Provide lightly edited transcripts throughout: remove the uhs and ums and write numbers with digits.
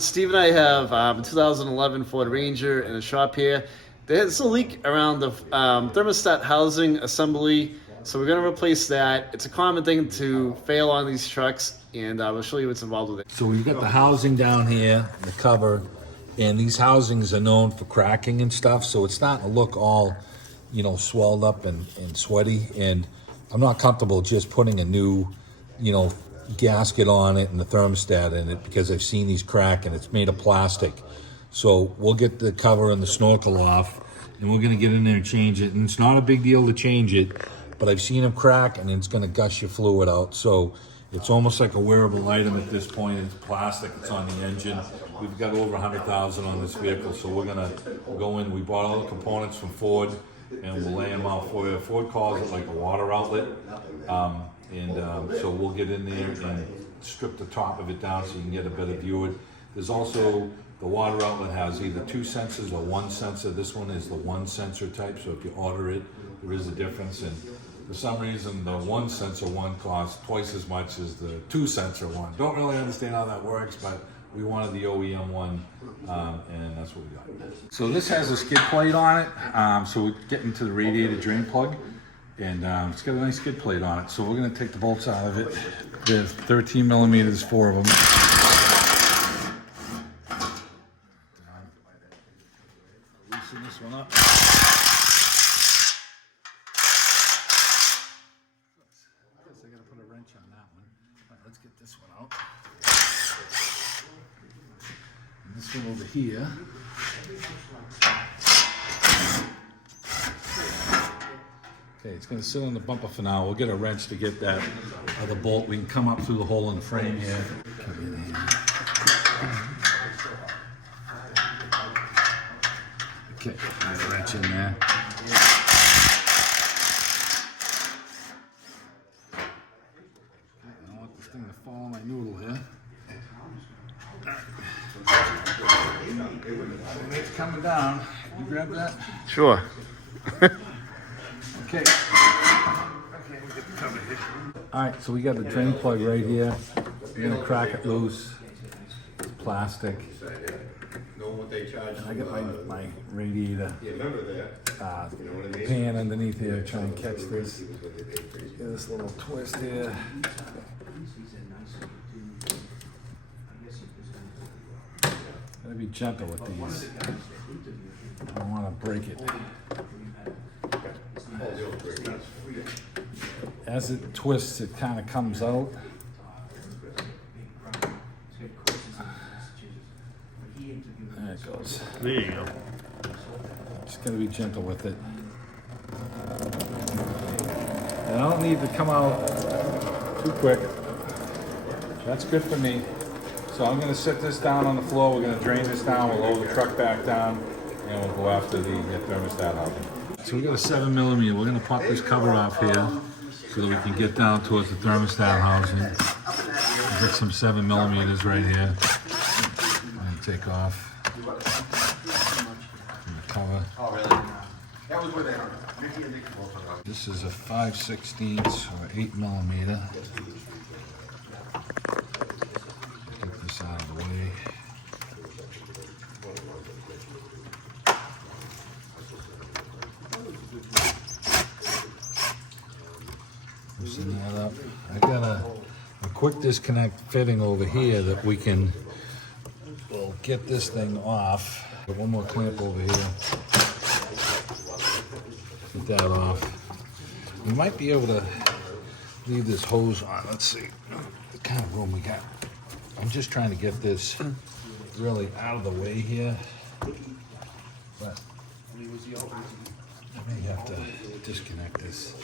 Steve and I have a 2011 Ford Ranger in a shop here. There's a leak around the thermostat housing assembly, so we're going to replace that. It's a common thing to fail on these trucks, and we'll show you what's involved with it. So we've got the housing down here, the cover, and these housings are known for cracking and stuff, so it's starting to look all, swelled up and sweaty, and I'm not comfortable just putting a new, gasket on it and the thermostat in it because I've seen these crack and it's made of plastic. So we'll get the cover and the snorkel off and we're gonna get in there and change it. And it's not a big deal to change it, but I've seen them crack and it's gonna gush your fluid out. So it's almost like a wearable item at this point. It's plastic, it's on the engine. We've got over 100,000 on this vehicle. So we're gonna go in, we bought all the components from Ford and we'll lay them out for you. Ford calls it like a water outlet. So we'll get in there and strip the top of it down so you can get a better view of it. There's also, the water outlet has either 2 sensors or 1 sensor. This one is the 1 sensor type, so if you order it, there is a difference. And for some reason, the 1 sensor one costs twice as much as the 2 sensor one. Don't really understand how that works, but we wanted the OEM one, and that's what we got. So this has a skid plate on it, so we're getting to the radiator drain plug. And it's got a nice skid plate on it. So we're gonna take the bolts out of it. There's 13 millimeters, 4 of them. Loosen this one up. I guess I gotta put a wrench on that one. All right, let's get this one out. And this one over here. Okay, it's going to sit on the bumper for now. We'll get a wrench to get that other bolt. We can come up through the hole in the frame here. Come in here. Okay, there's a wrench in there. I don't want this thing to fall on my noodle here. And it's coming down. You grab that? Sure. Okay, we'll get the cover here. All right, so we got the drain plug right here. We're gonna crack it loose. It's plastic. And I got my radiator pan underneath here to try and catch this. Get this little twist here. Gotta be gentle with these. I don't want to break it. As it twists, it kind of comes out. There it goes. There you go. Just gotta be gentle with it. And I don't need to come out too quick. That's good for me. So I'm gonna set this down on the floor. We're gonna drain this down. We'll load the truck back down, and we'll go after the thermostat housing. So we got a 7 millimeter. We're gonna pop this cover off here so that we can get down towards the thermostat housing. We've got some 7 millimeters right here. I'm gonna take off the cover. Oh, really? That was where they are. This is a 5/16 or 8 millimeter. Get this out of the way. Loosen that up. I got a quick disconnect fitting over here that we'll get this thing off. Got one more clamp over here. Get that off. We might be able to leave this hose on. Let's see what kind of room we got. I'm just trying to get this really out of the way here. But I may have to disconnect this.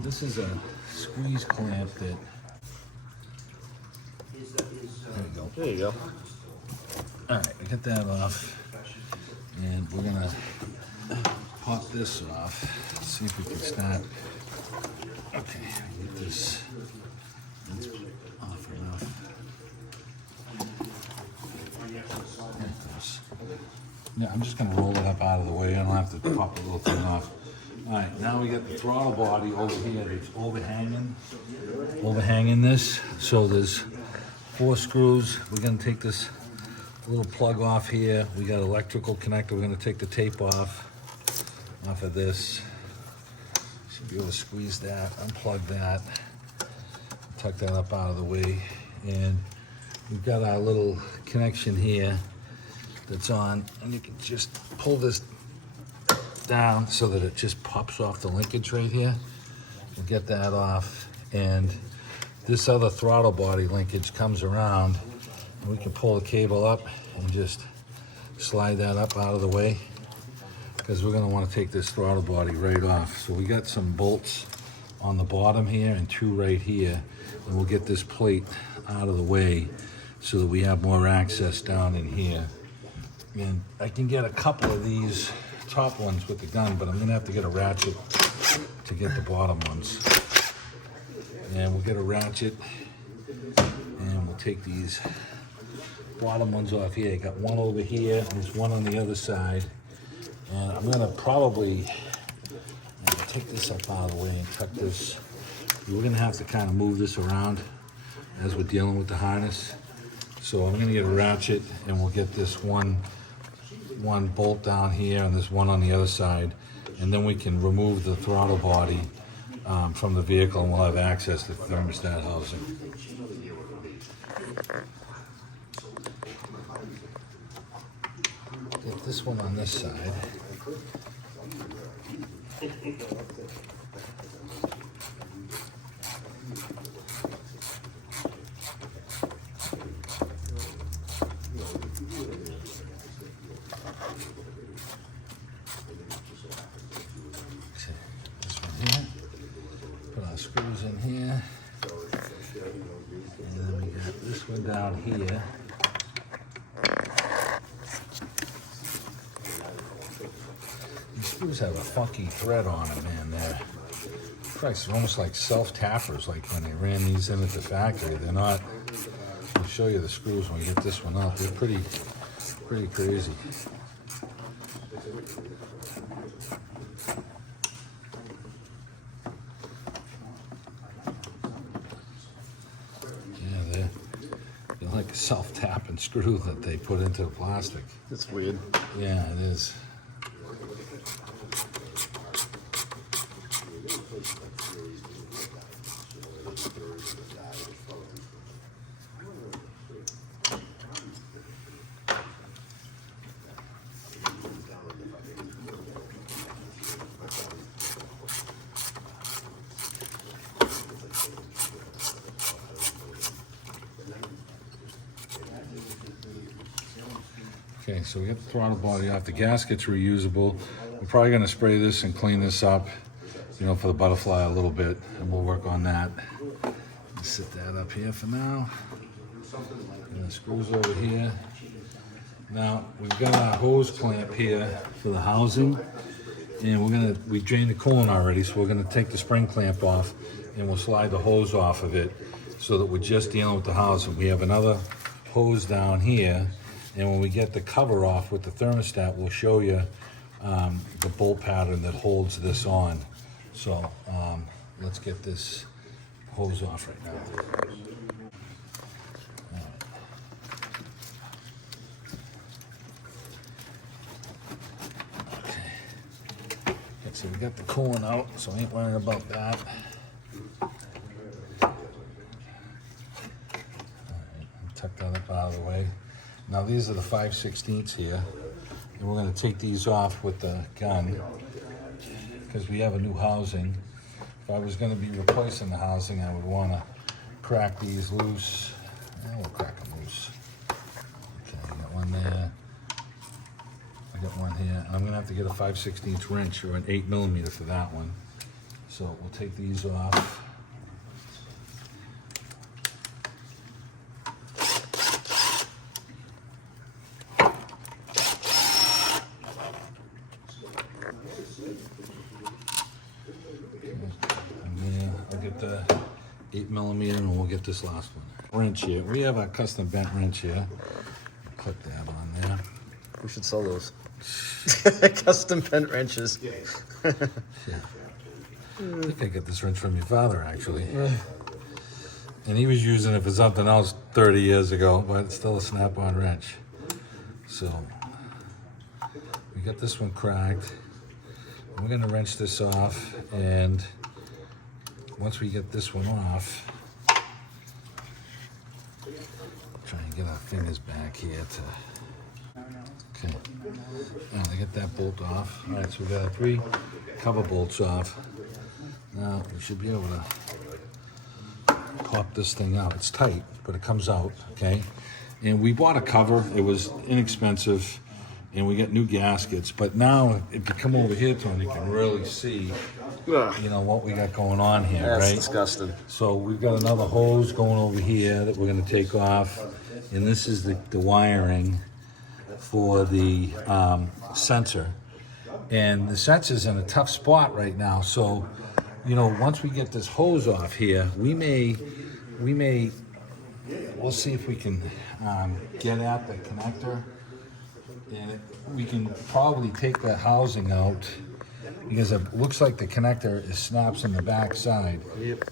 This is a squeeze clamp that. There you go. There you go. All right, we got that off, and we're gonna pop this off. Let's see if we can start. Okay, get this off enough. There it goes. Yeah, I'm just gonna roll it up out of the way. I don't have to pop the little thing off. All right, now we got the throttle body over here that's overhanging this. So there's 4 screws. We're gonna take this little plug off here. We got electrical connector. We're gonna take the tape off of this. Should be able to squeeze that, unplug that, tuck that up out of the way. And we've got our little connection here that's on, and you can just pull this down so that it just pops off the linkage right here. We'll get that off, and this other throttle body linkage comes around, and we can pull the cable up and just slide that up out of the way, because we're going to want to take this throttle body right off. So we got some bolts on the bottom here and 2 right here, and we'll get this plate out of the way so that we have more access down in here. And I can get a couple of these top ones with the gun, but I'm going to have to get a ratchet to get the bottom ones. And we'll get a ratchet, and we'll take these bottom ones off here. I got one over here, and there's one on the other side. And I'm gonna probably take this up out of the way and tuck this. We're gonna have to kind of move this around as we're dealing with the harness. So I'm gonna get a ratchet, and we'll get this one bolt down here and this one on the other side, and then we can remove the throttle body from the vehicle, and we'll have access to the thermostat housing. Get this one on this side. Screws in here, and then we got this one down here. These screws have a funky thread on them, man. They're almost like self-tappers, like when they ran these in at the factory. They're not. I'll show you the screws when we get this one up. They're pretty crazy. Like a self-tapping screw that they put into the plastic. It's weird. Yeah, it is. Okay, so we got the throttle body off. The gasket's reusable. We're probably going to spray this and clean this up, you know, for the butterfly a little bit, and we'll work on that. Let's set that up here for now. And the screws over here. Now, we've got our hose clamp here for the housing, and we drained the coolant already, so we're going to take the spring clamp off, and we'll slide the hose off of it so that we're just dealing with the housing. We have another hose down here. And when we get the cover off with the thermostat, we'll show you the bolt pattern that holds this on. So let's get this hose off right now. Okay, so we got the coolant out, so I ain't worrying about that. All right, tuck that up out of the way. Now these are the 5/16 here, and we're going to take these off with the gun because we have a new housing. If I was going to be replacing the housing, I would want to crack these loose. And we'll crack them loose. Okay, I got one there. I got one here. And I'm going to have to get a 5/16 wrench or an 8mm for that one. So we'll take these off. I'll get the 8mm and we'll get this last one. Wrench here. We have a custom bent wrench here. Clip that on there. We should sell those. Custom bent wrenches. Yeah. I think I got this wrench from your father, actually. And he was using it for something else 30 years ago, but it's still a snap-on wrench. so we got this one cracked. We're gonna wrench this off, and once we get this one off, try and get our fingers back here to, okay. Now I get that bolt off. All right, so we got our 3 cover bolts off. Now we should be able to pop this thing out. It's tight, but it comes out, okay? And we bought a cover. It was inexpensive, and we got new gaskets. But now, if you come over here, Tony, you can really see, you know, what we got going on here, That's right? disgusting. So we've got another hose going over here that we're going to take off, and this is the wiring for the sensor. And the sensor's in a tough spot right now, so you know, once we get this hose off here, we'll see if we can get at the connector, and we can probably take that housing out, because it looks like the connector snaps in the back side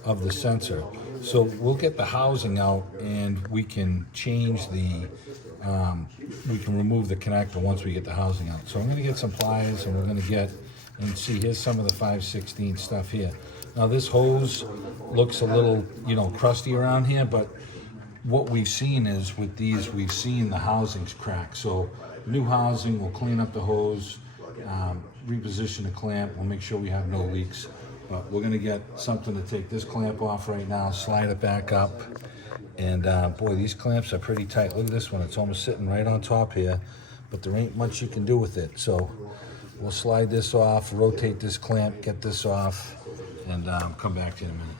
of the sensor. So we'll get the housing out, and we can change the, we can remove the connector once we get the housing out. So I'm gonna get some pliers, and we're gonna get, and see, here's some of the 5/16 stuff here. Now this hose looks a little, you know, crusty around here, but what we've seen is with these, we've seen the housings crack. So new housing, we'll clean up the hose, reposition the clamp, we'll make sure we have no leaks. But we're gonna get something to take this clamp off right now, slide it back up. And boy, these clamps are pretty tight. Look at this one, it's almost sitting right on top here, but there ain't much you can do with it. So we'll slide this off, rotate this clamp, get this off, and come back to you in a minute.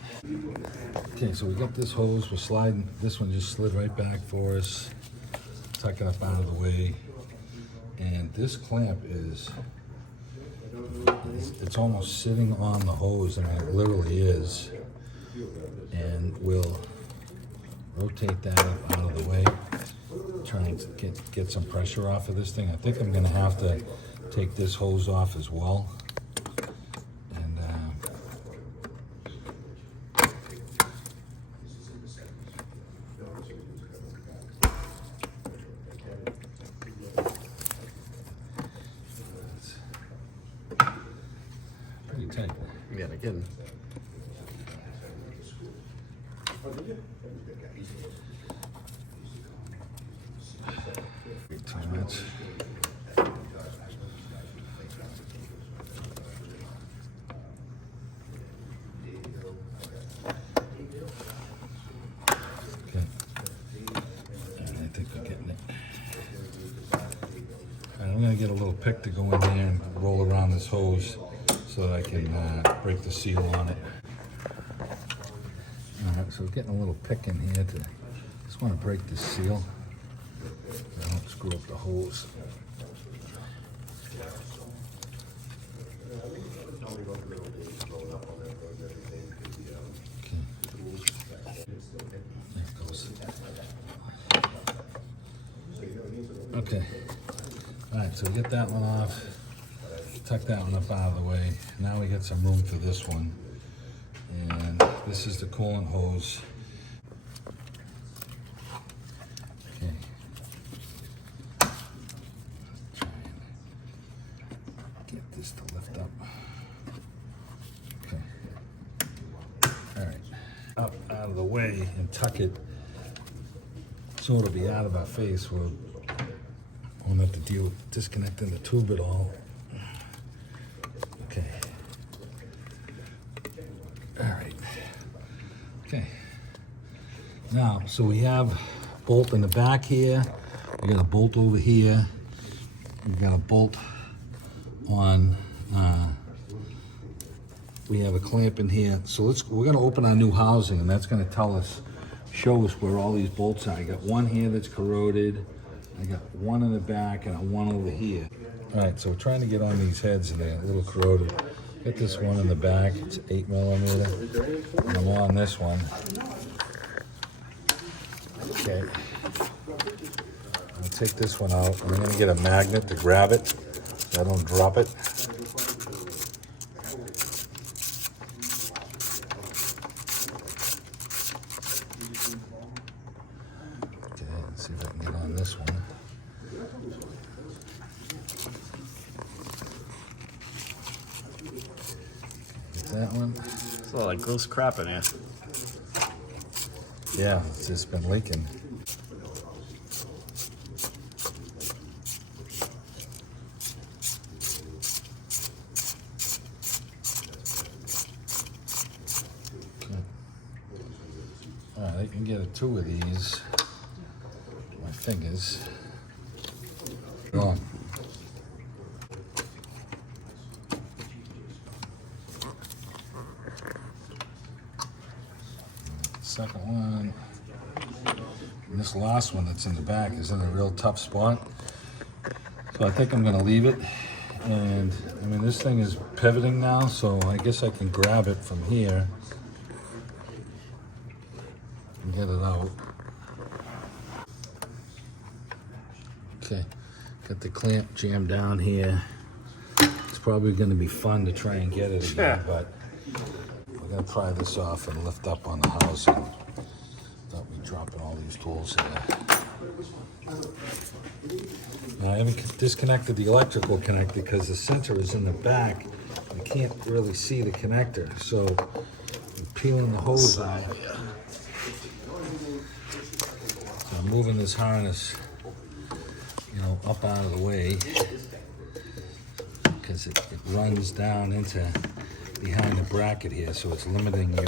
Okay, so we got this hose, we're sliding, this one just slid right back for us, tuck it up out of the way. And this clamp it's almost sitting on the hose. I mean, it literally is. And we'll rotate that up out of the way, try and get some pressure off of this thing. I think I'm gonna have to take this hose off as well. And pretty tight. Yeah, again. Too much. Okay. And I think we're getting it. All right, I'm gonna get a little pick to go in there and roll around this hose so that I can break the seal on it. All right, so getting a little pick in here to, just want to break this seal. I don't screw up the hose. Okay. All right, so we get that one off. Tuck that one up out of the way. Now we get some room for this one. And this is the coolant hose. Okay. Try and get this to lift up. Okay. All right. Up out of the way and tuck it so it'll be out of our face. We'll won't have to deal with disconnecting the tube at all. Okay. All right. Okay. Now, so we have a bolt in the back here. We got a bolt over here. We got a bolt on. We have a clamp in here. So we're going to open our new housing, and that's going to tell us, show us where all these bolts are. I got one here that's corroded. I got one in the back and one over here. All right, so we're trying to get on these heads and they're a little corroded. Got this one in the back, it's 8mm, and I'm on this one. Okay. I'll take this one out. I'm gonna get a magnet to grab it so I don't drop it. Okay, let's see if I can get on this one. that one. It's all like gross crap in here. Yeah, it's just been leaking. Alright, I can get two of these. My fingers. Oh. Second one. And this last one that's in the back is in a real tough spot. So I think I'm gonna leave it. And I mean, this thing is pivoting now, so I guess I can grab it from here and get it out. Okay, got the clamp jammed down here. It's probably gonna be fun to try and get it again, but we're gonna pry this off and lift up on the housing. Thought we'd dropping all these tools here. Now, I haven't disconnected the electrical connector because the sensor is in the back. I can't really see the connector, so I'm peeling the hose out. So I'm moving this harness, you know, up out of the way because it runs down into behind the bracket here, so it's limiting you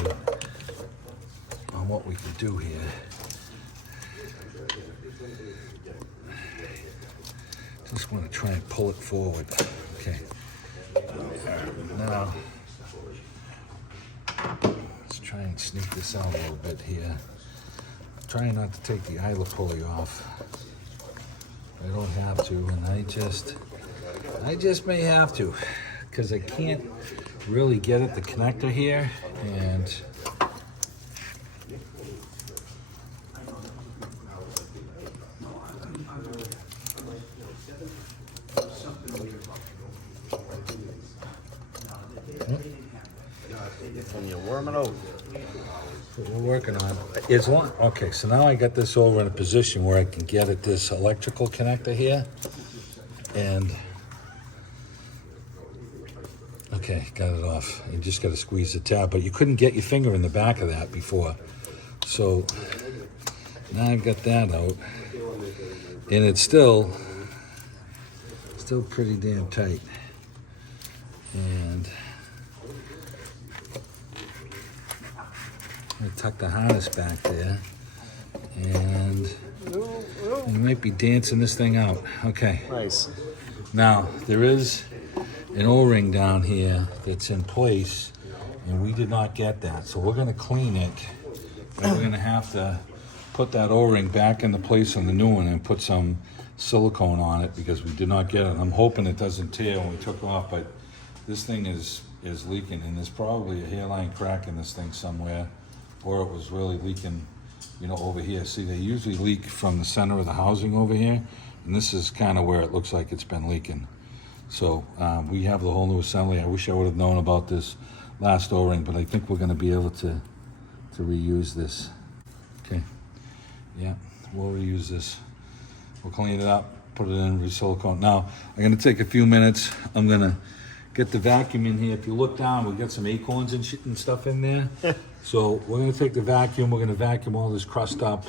on what we can do here. Just want to try and pull it forward. Okay. Now, let's try and sneak this out a little bit here. I'm trying not to take the idler pulley off. I don't have to, and I just may have to, because I can't really get at the connector here, and Can you worm it out? what we're working on. It's one. Okay, so now I got this over in a position where I can get at this electrical connector here, and okay, got it off. You just got to squeeze the tab, but you couldn't get your finger in the back of that before. So now I've got that out, and it's still pretty damn tight. And I'm gonna tuck the harness back there, and you might be dancing this thing out. Okay. Nice. Now, there is an O-ring down here that's in place, and we did not get that. So we're gonna clean it, and we're gonna have to put that O-ring back into place on the new one and put some silicone on it because we did not get it. I'm hoping it doesn't tear when we took off, but this thing is leaking, and there's probably a hairline crack in this thing somewhere, or it was really leaking, you know, over here. See, they usually leak from the center of the housing over here, and this is kind of where it looks like it's been leaking. So we have the whole new assembly. I wish I would have known about this last O-ring, but I think we're going to be able to reuse this. Okay, yeah, we'll reuse this. We'll clean it up, put it in silicone. Now, I'm going to take a few minutes. I'm going to get the vacuum in here. If you look down, we've got some acorns and shit and stuff in there. So we're going to take the vacuum. We're going to vacuum all this crust up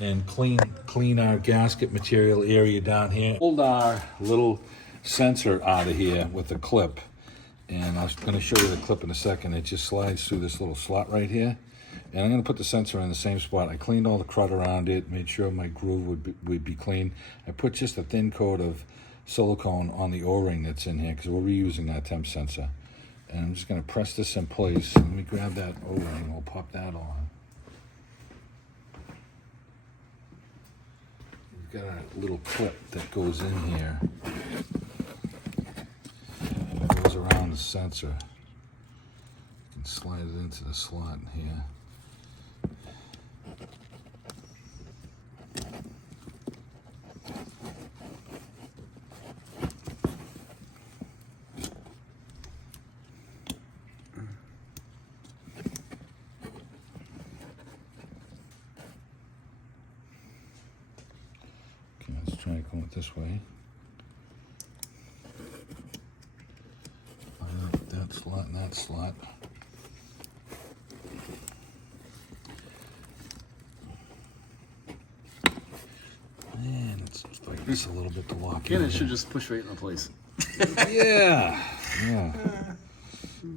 and clean our gasket material area down here. Pulled our little sensor out of here with a clip, and I'm going to show you the clip in a second. It just slides through this little slot right here, and I'm going to put the sensor in the same spot. I cleaned all the crud around it, made sure my groove would be clean. I put just a thin coat of silicone on the O-ring that's in here because we're reusing that temp sensor. And I'm just going to press this in place. Let me grab that O-ring. We'll pop that on. We've got a little clip that goes in here. It goes around the sensor. You can slide it into the slot in here. Let's try going this way. Line up that slot and that slot. And let's fight this a little bit to lock Again, in. it should just push right into place. Yeah, yeah.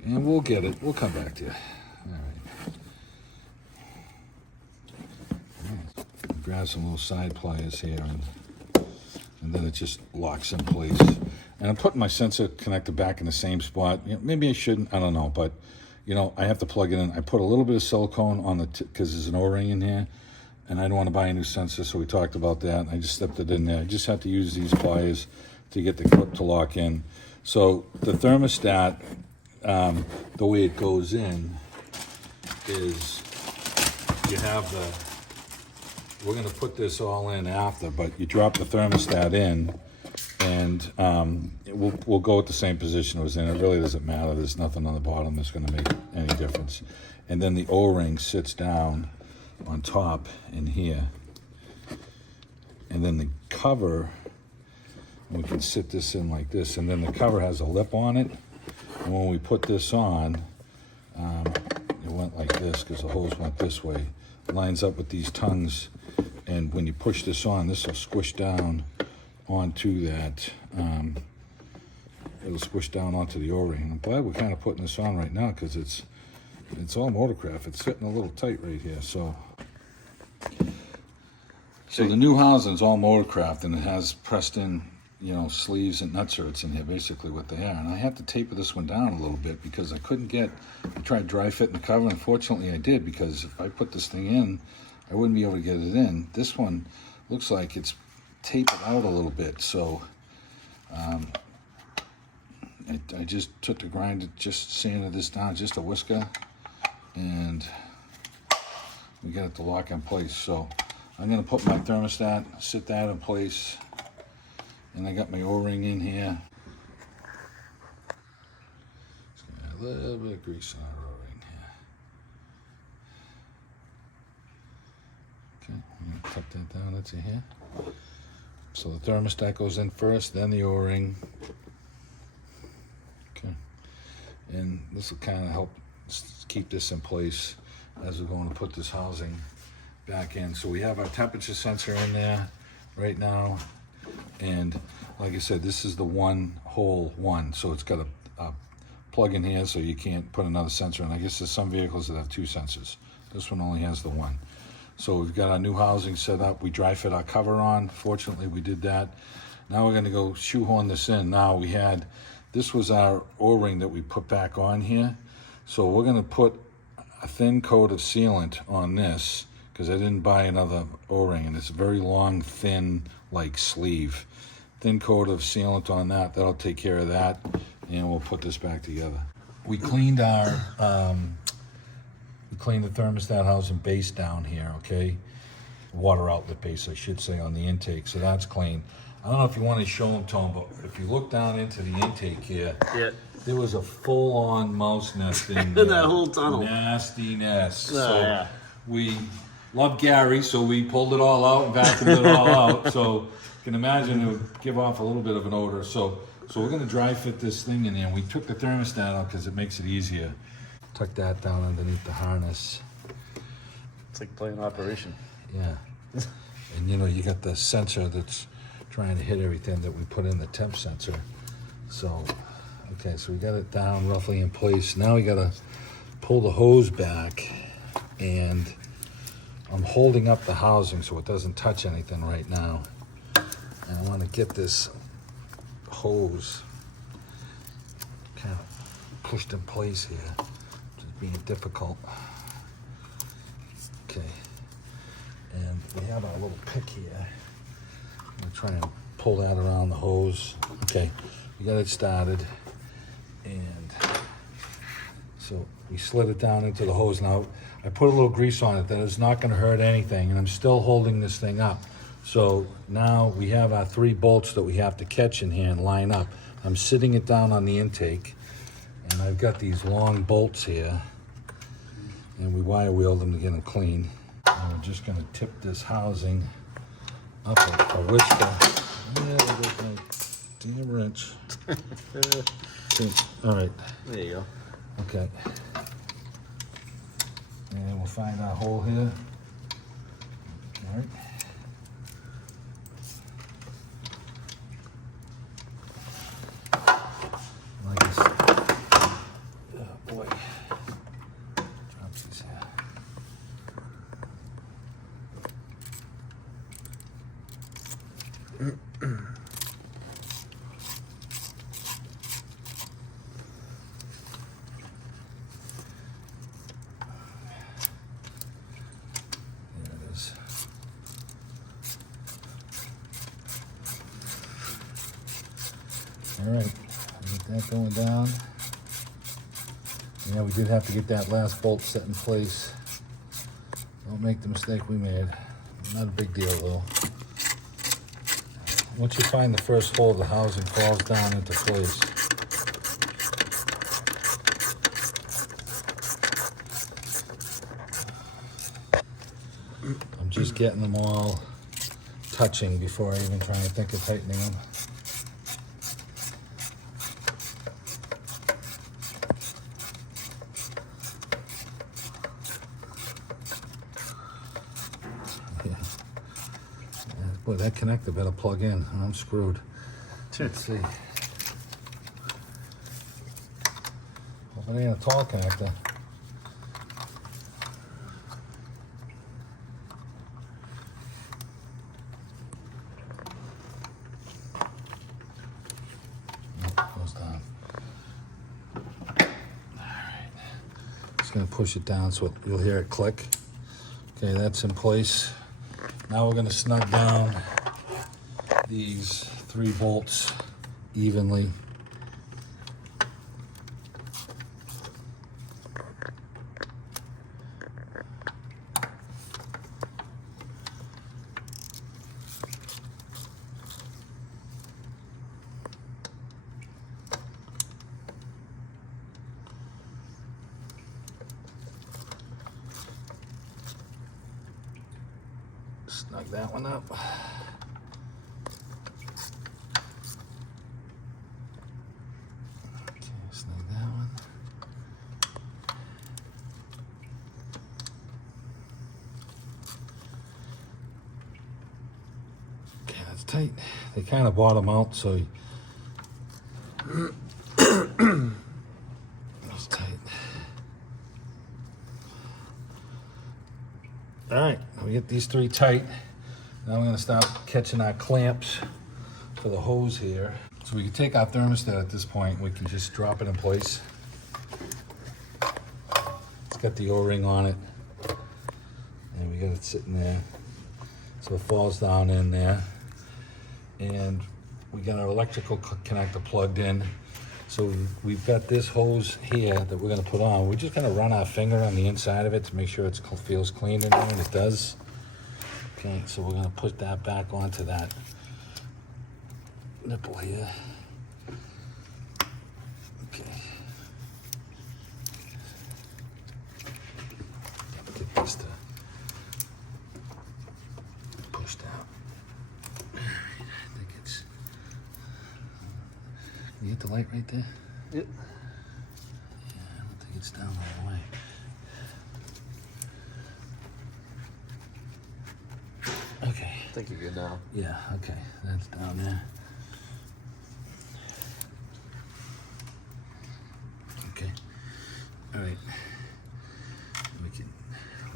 And we'll get it. We'll come back to you. All right. Grab some little side pliers here, and then it just locks in place. And I'm putting my sensor connector back in the same spot. You know, maybe I shouldn't. I don't know, but you know, I have to plug it in. I put a little bit of silicone on the because there's an O-ring in here, and I don't want to buy a new sensor, so we talked about that. I just stepped it in there. I just have to use these pliers to get the clip to lock in. So the thermostat, the way it goes in is you have we're gonna put this all in after, but you drop the thermostat in and we'll go at the same position it was in. It really doesn't matter. There's nothing on the bottom that's gonna make any difference. And then the O-ring sits down on top in here. And then the cover, we can sit this in like this, and then the cover has a lip on it. And when we put this on, it went like this because the hose went this way. It lines up with these tongues, and when you push this on, this will squish down onto that. It'll squish down onto the O-ring. I'm glad we're kind of putting this on right now because it's all motorcraft. It's sitting a little tight right here, so. So the new housing's all motorcraft, and it has pressed in, you know, sleeves and nutserts in here, basically what they are. And I had to taper this one down a little bit because I couldn't get, I tried dry fitting the cover. Unfortunately I did, because if I put this thing in, I wouldn't be able to get it in. This one looks like it's tapered out a little bit. So I just took the grinder, just sanded this down, just a whisker, and we got it to lock in place. So I'm gonna put my thermostat, sit that in place. And I got my O-ring in here. Just gonna add a little bit of grease on our O-ring here. Okay, I'm gonna tuck that down into here. So the thermostat goes in first, then the O-ring. Okay, and this will kind of help keep this in place as we're going to put this housing back in. So we have our temperature sensor in there right now. And like I said, this is the one hole one, so it's got a plug in here, so you can't put another sensor in. I guess there's some vehicles that have two sensors. This one only has the one. So we've got our new housing set up. We dry fit our cover on. Fortunately, we did that. Now we're going to go shoehorn this in. Now this was our O-ring that we put back on here. So we're going to put a thin coat of sealant on this because I didn't buy another O-ring, and it's a very long, thin, like sleeve. Thin coat of sealant on that. That'll take care of that, and we'll put this back together. We cleaned the thermostat housing base down here, okay? Water outlet base, I should say, on the intake, so that's clean. I don't know if you want to show them, Tom, but if you look down into the intake here, Yeah. there was a full-on mouse nest in there. That whole tunnel. Nasty nest. Oh, So yeah. we love Gary, so we pulled it all out and vacuumed it all out. So you can imagine it would give off a little bit of an odor. So we're going to dry fit this thing in there. And we took the thermostat out because it makes it easier. Tuck that down underneath the harness. It's like playing Operation. Yeah. And you know, you got the sensor that's trying to hit everything that we put in the temp sensor. So, okay, so we got it down roughly in place. Now we got to pull the hose back, and I'm holding up the housing so it doesn't touch anything right now. And I want to get this hose kind of pushed in place here, which is being difficult. Okay. And we have our little pick here. I'm gonna try and pull that around the hose. Okay, we got it started. And so we slid it down into the hose. Now, I put a little grease on it. That is not gonna hurt anything, and I'm still holding this thing up. So now we have our 3 bolts that we have to catch in here and line up. I'm sitting it down on the intake, and I've got these long bolts here, and we wire wheeled them to get them clean. And we're just gonna tip this housing up a whisker. Yeah, there's no damn wrench. All right. There you go. Okay. And we'll find our hole here. All right. Like this. Oh boy. Drop these here. There it is. All right, get that going down. Yeah, we did have to get that last bolt set in place. Don't make the mistake we made. Not a big deal though. Once you find the first hole, the housing falls down into place. I'm just getting them all touching before I even try and think of tightening them. Boy, that connector better plug in. I'm screwed. Let's see. Hope it ain't a tall connector. Nope, goes down. Alright. Just gonna push it down so you'll hear it click. Okay, that's in place. Now we're going to snug down these 3 bolts evenly. Snug that one up. Okay, snug that one. Okay, that's tight. They kind of bottom out, so that's tight. All right, we get these 3 tight. Now we're gonna start catching our clamps for the hose here. So we can take our thermostat at this point. We can just drop it in place. It's got the O-ring on it. And we got it sitting there. So it falls down in there. And we got our electrical connector plugged in. So we've got this hose here that we're gonna put on. We're just gonna run our finger on the inside of it to make sure it feels clean in there, and it does. Okay, so we're gonna put that back onto that nipple here. Okay. Get this to push down. All right, I think it's. You get the light right there? Yep. Yeah, I don't think it's down all the way. Okay. I think you're good now. Yeah, okay, that's down there. Okay, all right. We can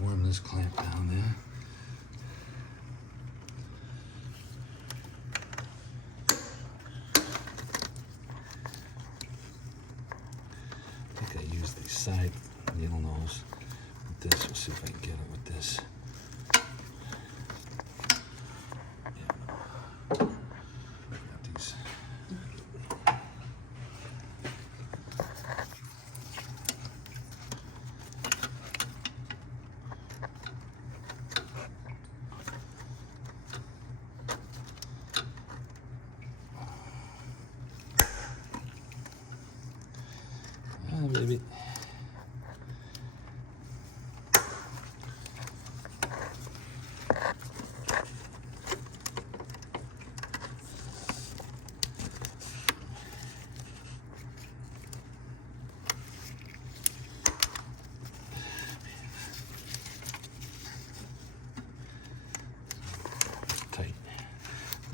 worm this clamp down there. I think I used the side needle nose with this. We'll see if I can get it with this. Baby.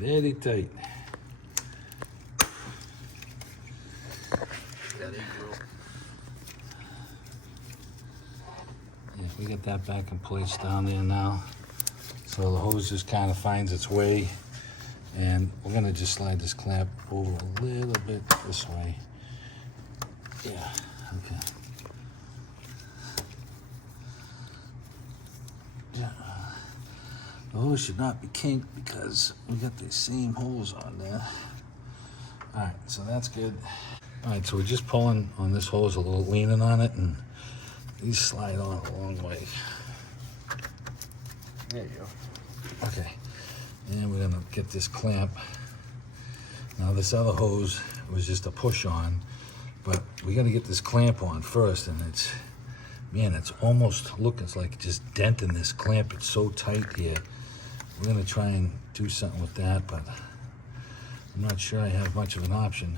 Very tight. Yeah, we get that back in place down there now. So the hose just kind of finds its way, and we're gonna just slide this clamp over a little bit this way. Yeah, okay. Yeah. The hose should not be kinked because we got the same holes on there. All right, so that's good. All right, so we're just pulling on this hose, a little leaning on it, and these slide on a long way. There you go. Okay, and we're gonna get this clamp. Now this other hose was just a push on, but we gotta get this clamp on first, and it's, man, it's almost looking like just denting this clamp. It's so tight here. We're gonna try and do something with that, but I'm not sure I have much of an option.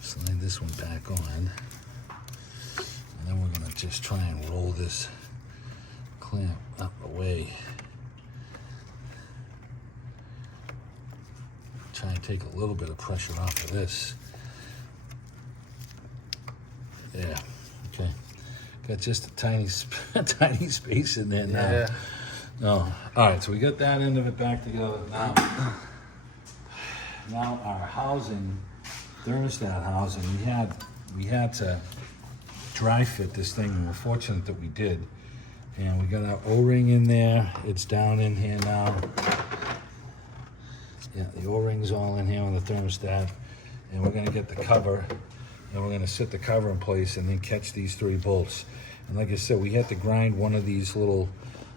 Slide this one back on, and then we're gonna just try and roll this clamp up away. Try and take a little bit of pressure off of this. Yeah, okay. Got just a tiny, tiny space in there now. Yeah. No, all right, so we got that end of it back together. Now our housing, thermostat housing, we had to dry fit this thing, and we're fortunate that we did. And we got our O-ring in there. It's down in here now. Yeah, the O-ring's all in here on the thermostat. And we're gonna get the cover, and we're gonna sit the cover in place and then catch these 3 bolts. And like I said, we had to grind one of these little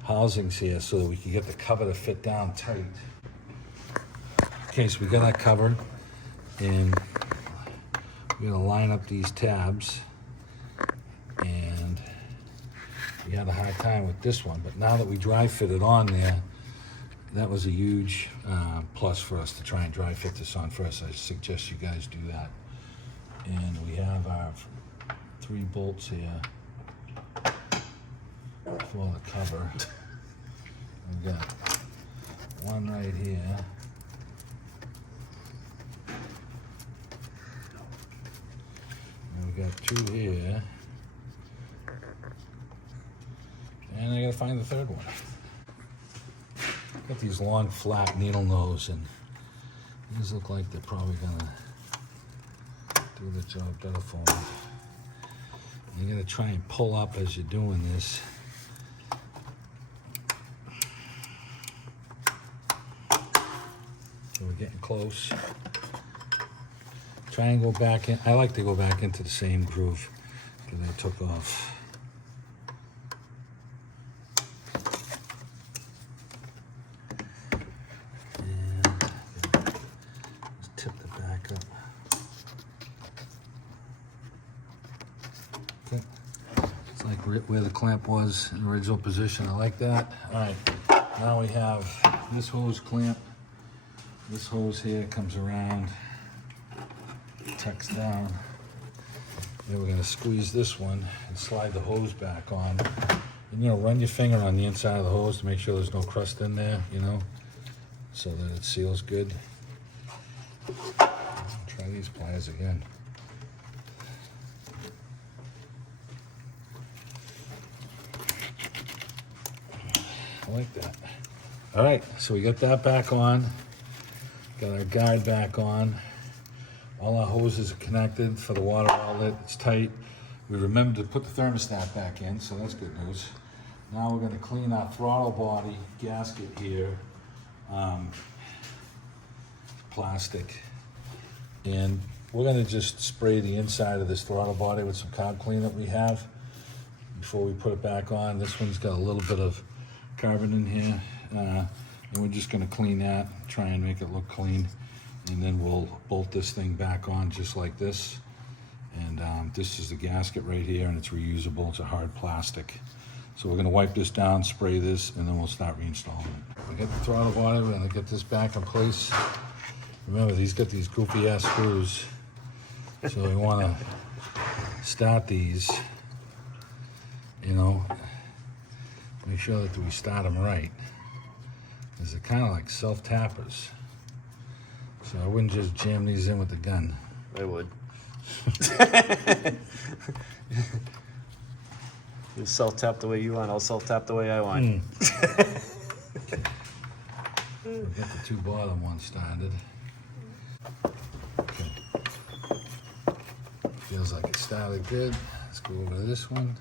housings here so that we could get the cover to fit down tight. Okay, so we got that covered, and we're gonna line up these tabs. And we had a hard time with this one, but now that we dry fit it on there, that was a huge plus for us to try and dry fit this on first. I suggest you guys do that. And we have our 3 bolts here for the cover. We've got one right here. And we got 2 here. And I gotta find the 3rd one. Got these long, flat needle nose, and these look like they're probably gonna do the job better for me. You're gonna try and pull up as you're doing this. So we're getting close. Try and go back in. I like to go back into the same groove that I took off. It's like where the clamp was in original position. I like that. All right, now we have this hose clamp. This hose here comes around, tucks down. Then we're gonna squeeze this one and slide the hose back on. And, you know, run your finger on the inside of the hose to make sure there's no crust in there, you know, so that it seals good. Try these pliers again. I like that. All right, so we got that back on. Got our guide back on. All our hoses are connected for the water outlet. It's tight. We remembered to put the thermostat back in, so that's good news. Now we're going to clean our throttle body gasket here. Plastic. And we're going to just spray the inside of this throttle body with some carb clean that we have before we put it back on. This one's got a little bit of carbon in here. And we're just going to clean that, try and make it look clean. And then we'll bolt this thing back on just like this. And this is the gasket right here, and it's reusable. It's a hard plastic. So we're going to wipe this down, spray this, and then we'll start reinstalling it. We got the throttle body. We're going to get this back in place. Remember, these got these goofy ass screws. So we want to start these, you know, make sure that we start them right. Because they're kind of like self-tappers. So I wouldn't just jam these in with the gun. I would. You self-tap the way you want, I'll self-tap the way I want. We've got the two bottom ones started. Okay. Feels like it started good. Let's go over to this one.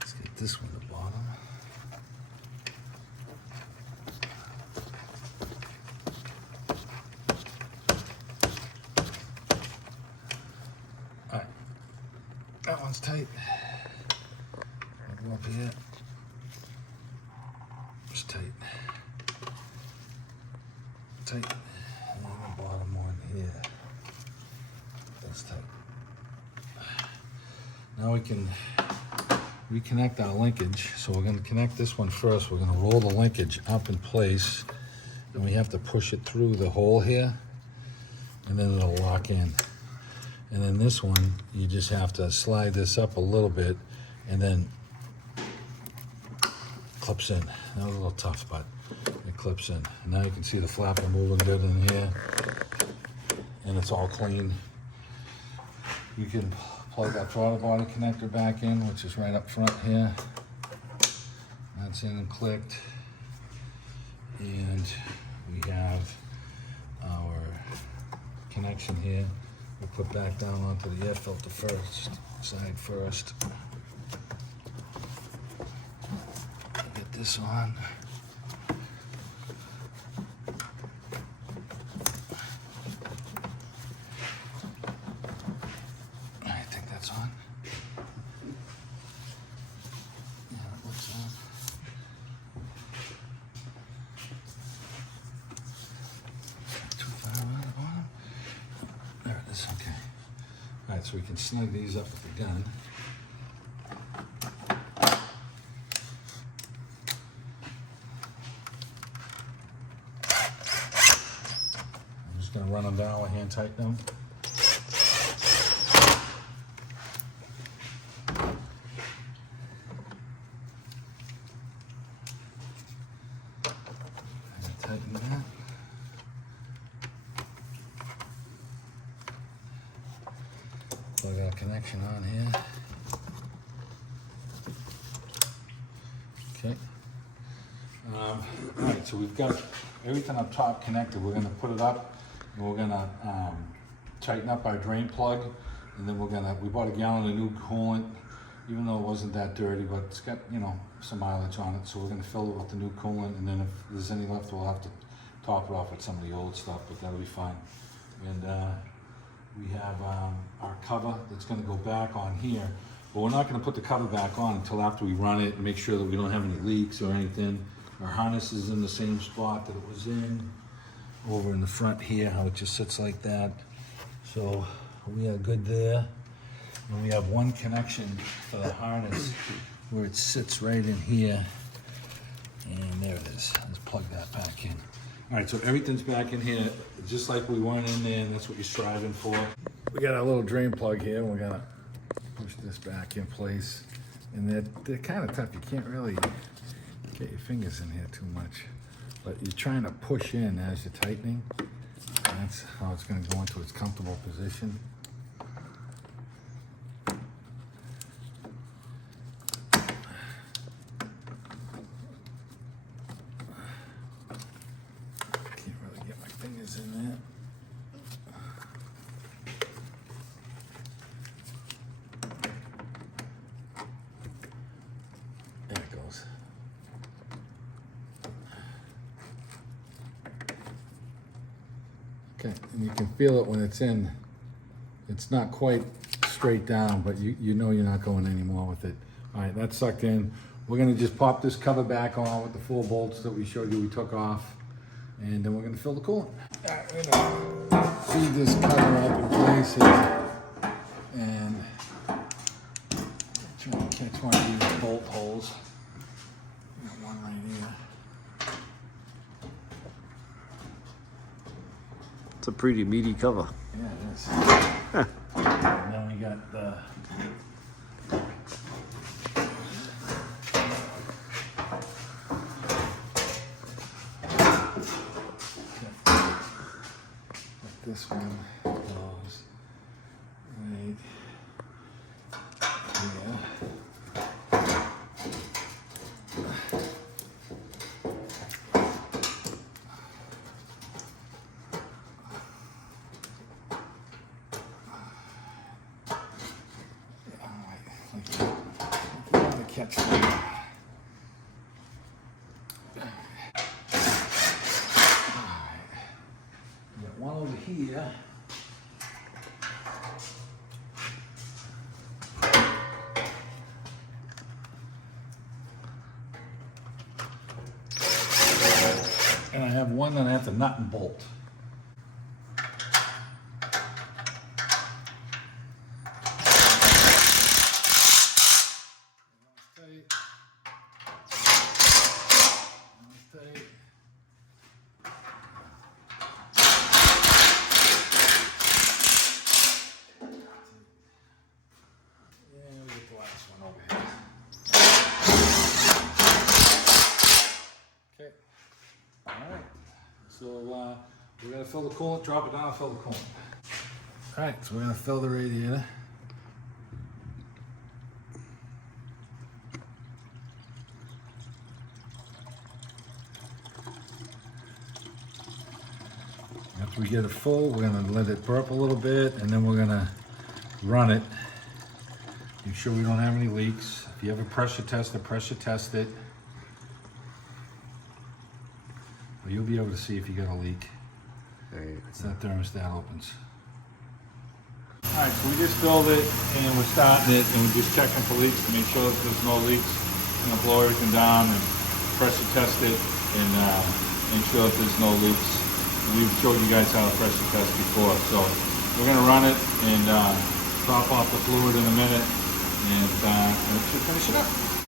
Let's get this one to bottom. All right, that one's tight. I'll go up here. It's tight. Tight. And then the bottom one here. That's tight. Now we can reconnect our linkage. So we're going to connect this one first. We're going to roll the linkage up in place, and we have to push it through the hole here, and then it'll lock in. And then this one, you just have to slide this up a little bit, and then clips in. That was a little tough, but it clips in. And now you can see the flapper moving good in here, and it's all clean. You can plug that throttle body connector back in, which is right up front here. That's in and clicked. And we have our connection here. We'll put back down onto the air filter side first. Get this on. I think that's on. Yeah, that looks on. Too far around the bottom. There it is, okay. All right, so we can snug these up with the gun. I'm just gonna run them down with hand tighten them. And tighten that. Plug our connection on here. Okay. All right, so we've got everything up top connected. We're gonna put it up, and we're gonna tighten up our drain plug, and then we bought a gallon of new coolant, even though it wasn't that dirty, but it's got, you know, some mileage on it. So we're gonna fill it with the new coolant, and then if there's any left, we'll have to top it off with some of the old stuff, but that'll be fine. And we have our cover that's going to go back on here, but we're not going to put the cover back on until after we run it and make sure that we don't have any leaks or anything. Our harness is in the same spot that it was in, over in the front here, how it just sits like that. So we are good there. And we have one connection for the harness where it sits right in here, and there it is. Let's plug that back in. All right, so everything's back in here, just like we weren't in there, and that's what you're striving for. We got our little drain plug here, and we're gonna push this back in place. And they're kind of tough. You can't really get your fingers in here too much, but you're trying to push in as you're tightening. That's how it's gonna go into its comfortable position. Okay, and you can feel it when it's in. It's not quite straight down, but you know you're not going anymore with it. All right, that's sucked in. We're gonna just pop this cover back on with the 4 bolts that we showed you we took off, and then we're gonna fill the coolant. All right, we're gonna feed this cover up in place here, and try and catch one of these bolt holes. Got one right here. It's a pretty meaty cover. Yeah, it is. And then we got the this one goes right here. Catch them. Got one over here. And I have one that I have to nut and bolt. Okay. All right. So we're gonna fill the coolant, drop it down, fill the coolant. All right. So we're gonna fill the radiator. After we get it full, we're gonna let it burp a little bit, and then we're gonna run it. Make sure we don't have any leaks. If you have a pressure tester, pressure test it. But you'll be able to see if you got a leak. It's that thermostat opens. All right, so we just filled it, and we're starting it, and we're just checking for leaks to make sure that there's no leaks. I'm gonna blow everything down and pressure test it, and make sure that there's no leaks. We've showed you guys how to pressure test before, so we're gonna run it and top off the fluid in a minute, and it should finish it up.